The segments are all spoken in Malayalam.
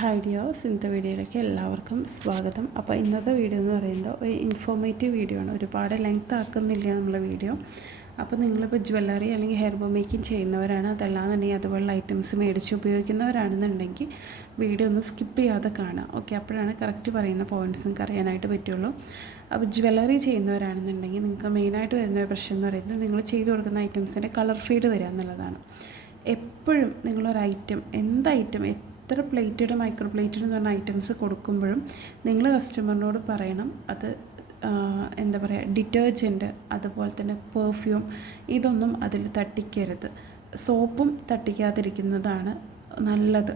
ഹായ് ഡിയേഴ്സ്, ഇന്നത്തെ വീഡിയോയിലേക്ക് എല്ലാവർക്കും സ്വാഗതം. അപ്പോൾ ഇന്നത്തെ വീഡിയോ എന്ന് പറയുന്നത് ഒരു ഇൻഫോർമേറ്റീവ് വീഡിയോ ആണ്. ഒരുപാട് ലെങ്ത് ആക്കുന്നില്ല നമ്മളെ വീഡിയോ. അപ്പോൾ നിങ്ങളിപ്പോൾ ജ്വല്ലറി അല്ലെങ്കിൽ ഹെയർ ബോ മേക്കിംഗ് ചെയ്യുന്നവരാണ്, അതല്ലാന്നുണ്ടെങ്കിൽ അതുപോലുള്ള ഐറ്റംസ് മേടിച്ച് ഉപയോഗിക്കുന്നവരാണെന്നുണ്ടെങ്കിൽ വീഡിയോ ഒന്ന് സ്കിപ്പ് ചെയ്യാതെ കാണാം. ഓക്കെ, അപ്പോഴാണ് കറക്റ്റ് പറയുന്ന പോയിൻറ്റ്സ് നിങ്ങൾക്ക് അറിയാനായിട്ട് പറ്റുള്ളൂ. അപ്പോൾ ജ്വല്ലറി ചെയ്യുന്നവരാണെന്നുണ്ടെങ്കിൽ നിങ്ങൾക്ക് മെയിനായിട്ട് വരുന്ന ഒരു പ്രശ്നം എന്ന് പറയുന്നത് നിങ്ങൾ ചെയ്തു കൊടുക്കുന്ന ഐറ്റംസിൻ്റെ കളർ ഫീഡ് വരിക എന്നുള്ളതാണ്. എപ്പോഴും നിങ്ങളൊരു ഐറ്റം, എന്ത് ഐറ്റം, എത്ര പ്ലേറ്റഡ് മൈക്രോ പ്ലേറ്റഡ് എന്ന് പറഞ്ഞ ഐറ്റംസ് കൊടുക്കുമ്പോഴും നിങ്ങൾ കസ്റ്റമറിനോട് പറയണം അത് എന്താ പറയുക, ഡിറ്റർജൻറ്റ് അതുപോലെ തന്നെ പെർഫ്യൂം ഇതൊന്നും അതിൽ തട്ടിക്കരുത്. സോപ്പും തട്ടിക്കാതിരിക്കുന്നതാണ് നല്ലത്.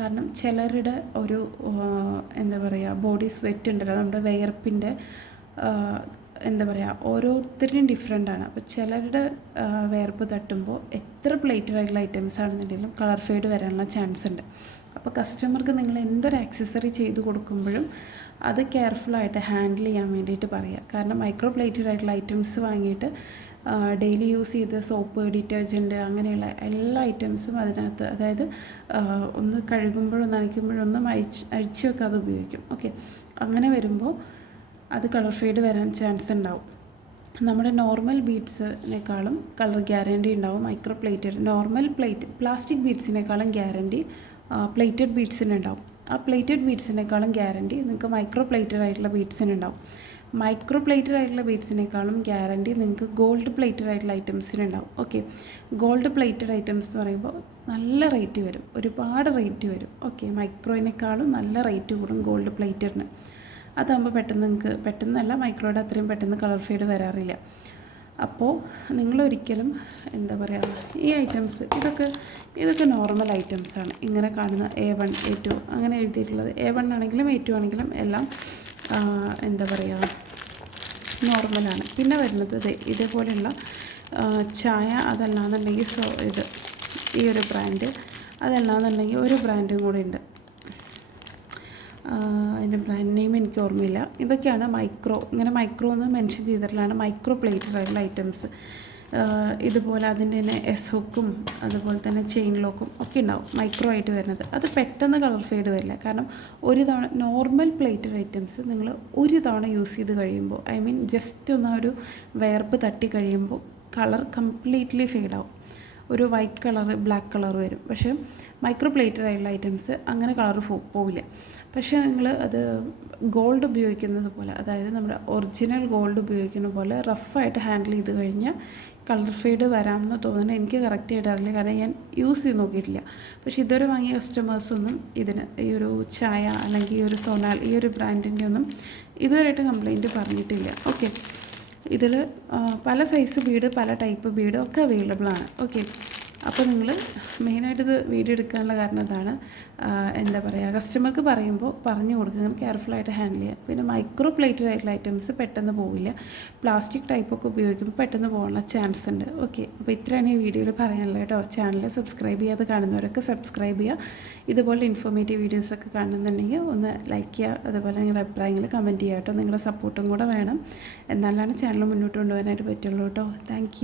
കാരണം ചിലരുടെ ഒരു എന്താ പറയുക, ബോഡി സ്വെറ്റ് ഉണ്ടല്ലോ, നമ്മുടെ വിയർപ്പിൻ്റെ എന്താ പറയുക, ഓരോരുത്തരുടെയും ഡിഫറെൻ്റാണ്. അപ്പോൾ ചിലരുടെ വിയർപ്പ് തട്ടുമ്പോൾ എത്ര പ്ലേറ്റഡ് ആയിട്ടുള്ള ഐറ്റംസ് ആണെന്നുണ്ടെങ്കിലും കളർ ഫെയ്ഡ് വരാനുള്ള ചാൻസ് ഉണ്ട്. അപ്പോൾ കസ്റ്റമർക്ക് നിങ്ങൾ എന്തൊരു ആക്സസറി ചെയ്ത് കൊടുക്കുമ്പോഴും അത് കെയർഫുള്ളായിട്ട് ഹാൻഡിൽ ചെയ്യാൻ വേണ്ടിയിട്ട് പറയുക. കാരണം മൈക്രോ പ്ലേറ്റഡ് ആയിട്ടുള്ള ഐറ്റംസ് വാങ്ങിയിട്ട് ഡെയിലി യൂസ് ചെയ്ത സോപ്പ്, ഡിറ്റർജൻറ്റ് അങ്ങനെയുള്ള എല്ലാ ഐറ്റംസും അതിനകത്ത്, അതായത് ഒന്ന് കഴുകുമ്പോഴും നനയ്ക്കുമ്പോഴൊന്നും അഴിച്ച് വെക്കാതെ ഉപയോഗിക്കും. ഓക്കെ, അങ്ങനെ വരുമ്പോൾ അത് കളർ ഫെയ്ഡ് വരാൻ ചാൻസ് ഉണ്ടാവും. നമ്മുടെ നോർമൽ ബീഡ്സിനേക്കാളും കളർ ഗ്യാരണ്ടി ഉണ്ടാവും മൈക്രോ പ്ലേറ്റഡ്. നോർമൽ പ്ലാസ്റ്റിക് ബീഡ്സിനേക്കാളും ഗ്യാരണ്ടി പ്ലേറ്റഡ് ബീഡ്സിനുണ്ടാവും. ആ പ്ലേറ്റഡ് ബീഡ്സിനേക്കാളും ഗ്യാരണ്ടി നിങ്ങൾക്ക് മൈക്രോ പ്ലേറ്റഡ് ആയിട്ടുള്ള ബീഡ്സിനുണ്ടാവും. മൈക്രോ പ്ലേറ്റഡ് ആയിട്ടുള്ള ബീഡ്സിനേക്കാളും ഗ്യാരണ്ടി നിങ്ങൾക്ക് ഗോൾഡ് പ്ലേറ്റഡ് ആയിട്ടുള്ള ഐറ്റംസിനുണ്ടാവും. ഓക്കെ, ഗോൾഡ് പ്ലേറ്റഡ് ഐറ്റംസ് എന്ന് പറയുമ്പോൾ നല്ല റേറ്റ് വരും, ഒരുപാട് റേറ്റ് വരും. ഓക്കെ, മൈക്രോയിനേക്കാളും നല്ല റേറ്റ് കൂടും ഗോൾഡ് പ്ലേറ്റഡിന്. അതാകുമ്പോൾ പെട്ടെന്നല്ല, മൈക്രോയുടെ അത്രയും പെട്ടെന്ന് കളർ ഫെയ്ഡ് വരാറില്ല. അപ്പോൾ നിങ്ങളൊരിക്കലും എന്താ പറയുക, ഈ ഐറ്റംസ് ഇതൊക്കെ നോർമൽ ഐറ്റംസാണ്. ഇങ്ങനെ കാണുന്ന A1 A2 അങ്ങനെ എഴുതിയിട്ടുള്ളത്, A1 ആണെങ്കിലും A2 ആണെങ്കിലും എല്ലാം എന്താ പറയുക, നോർമലാണ്. പിന്നെ വരുന്നത് ഇതേപോലെയുള്ള ചായ, അതല്ലാന്നുണ്ടെങ്കിൽ ഈ ഒരു ബ്രാൻഡ്, അതല്ലാന്നുണ്ടെങ്കിൽ ഒരു ബ്രാൻഡും കൂടെ ഉണ്ട്, അതിൻ്റെ ബ്രാൻഡ് നെയിം എനിക്ക് ഓർമ്മയില്ല. ഇതൊക്കെയാണ് ഇങ്ങനെ മൈക്രോ എന്ന് മെൻഷൻ ചെയ്തിട്ടുള്ളതാണ് മൈക്രോ പ്ലേറ്റഡ് ആയിട്ടുള്ള ഐറ്റംസ്. ഇതുപോലെ അതിൻ്റെ തന്നെ ഹുക്കും അതുപോലെ തന്നെ ചെയിൻ ലോക്കും ഒക്കെ ഉണ്ടാവും മൈക്രോ ആയിട്ട് വരുന്നത്. അത് പെട്ടെന്ന് കളർ ഫെയ്ഡ് വരില്ല. കാരണം ഒരു തവണ നോർമൽ പ്ലേറ്റഡ് ഐറ്റംസ് നിങ്ങൾ ഒരു തവണ യൂസ് ചെയ്ത് കഴിയുമ്പോൾ, ഐ മീൻ ജസ്റ്റ് ഒന്ന് ഒരു വിയർപ്പ് തട്ടി കഴിയുമ്പോൾ കളർ കംപ്ലീറ്റ്ലി ഫെയ്ഡാവും. ഒരു വൈറ്റ് കളർ, ബ്ലാക്ക് കളർ വരും. പക്ഷേ മൈക്രോ പ്ലേറ്റഡ് ആയിട്ടുള്ള ഐറ്റംസ് അങ്ങനെ കളർ പോവില്ല. പക്ഷേ നിങ്ങൾ അത് ഗോൾഡ് ഉപയോഗിക്കുന്നത് പോലെ, അതായത് നമ്മുടെ ഒറിജിനൽ ഗോൾഡ് ഉപയോഗിക്കുന്ന പോലെ റഫായിട്ട് ഹാൻഡിൽ ചെയ്ത് കഴിഞ്ഞാൽ കളർ ഫെയ്ഡ് വരാമെന്ന് തോന്നുന്നത് എനിക്ക് കറക്റ്റ് ആയിട്ട് അറിയില്ല, കാരണം ഞാൻ യൂസ് ചെയ്ത് നോക്കിയിട്ടില്ല. പക്ഷേ ഇതുവരെ വാങ്ങിയ കസ്റ്റമേഴ്സൊന്നും ഇതിന് ഈ ഒരു ചായ അല്ലെങ്കിൽ ഈ ഒരു സോനാൽ, ഈ ഒരു ബ്രാൻഡിൻ്റെ ഒന്നും ഇതുവരെയായിട്ട് കംപ്ലൈൻറ്റ് പറഞ്ഞിട്ടില്ല. ഓക്കെ, ഇതിൽ പല സൈസ് ബീഡ്, പല ടൈപ്പ് ബീഡ് ഒക്കെ അവൈലബിൾ ആണ്. ഓക്കെ, അപ്പോൾ നിങ്ങൾ മെയിനായിട്ട് ഇത് വീഡിയോ എടുക്കാനുള്ള കാരണം അതാണ്. എന്താ പറയുക, കസ്റ്റമർക്ക് പറയുമ്പോൾ പറഞ്ഞു കൊടുക്കുക, കെയർഫുള്ളായിട്ട് ഹാൻഡിൽ ചെയ്യുക. പിന്നെ മൈക്രോ പ്ലേറ്റഡ് ആയിട്ടുള്ള ഐറ്റംസ് പെട്ടെന്ന് പോവില്ല. പ്ലാസ്റ്റിക് ടൈപ്പൊക്കെ ഉപയോഗിക്കുമ്പോൾ പെട്ടെന്ന് പോകാനുള്ള ചാൻസ് ഉണ്ട്. ഓക്കെ, അപ്പോൾ ഇത്രയാണ് ഈ വീഡിയോയിൽ പറയാനുള്ളത് കേട്ടോ. ചാനൽ സബ്സ്ക്രൈബ് ചെയ്യാതെ കാണുന്നവരൊക്കെ സബ്സ്ക്രൈബ് ചെയ്യുക. ഇതുപോലെ ഇൻഫോർമേറ്റീവ് വീഡിയോസൊക്കെ കാണുന്നുണ്ടെങ്കിൽ ഒന്ന് ലൈക്ക് ചെയ്യുക, അതുപോലെ നിങ്ങളുടെ അഭിപ്രായങ്ങൾ കമൻറ്റ് ചെയ്യുക കേട്ടോ. നിങ്ങളുടെ സപ്പോർട്ടും കൂടെ വേണം, എന്നാലാണ് ചാനൽ മുന്നോട്ട് കൊണ്ടുപോകാനായിട്ട് പറ്റുള്ളൂ കേട്ടോ. താങ്ക്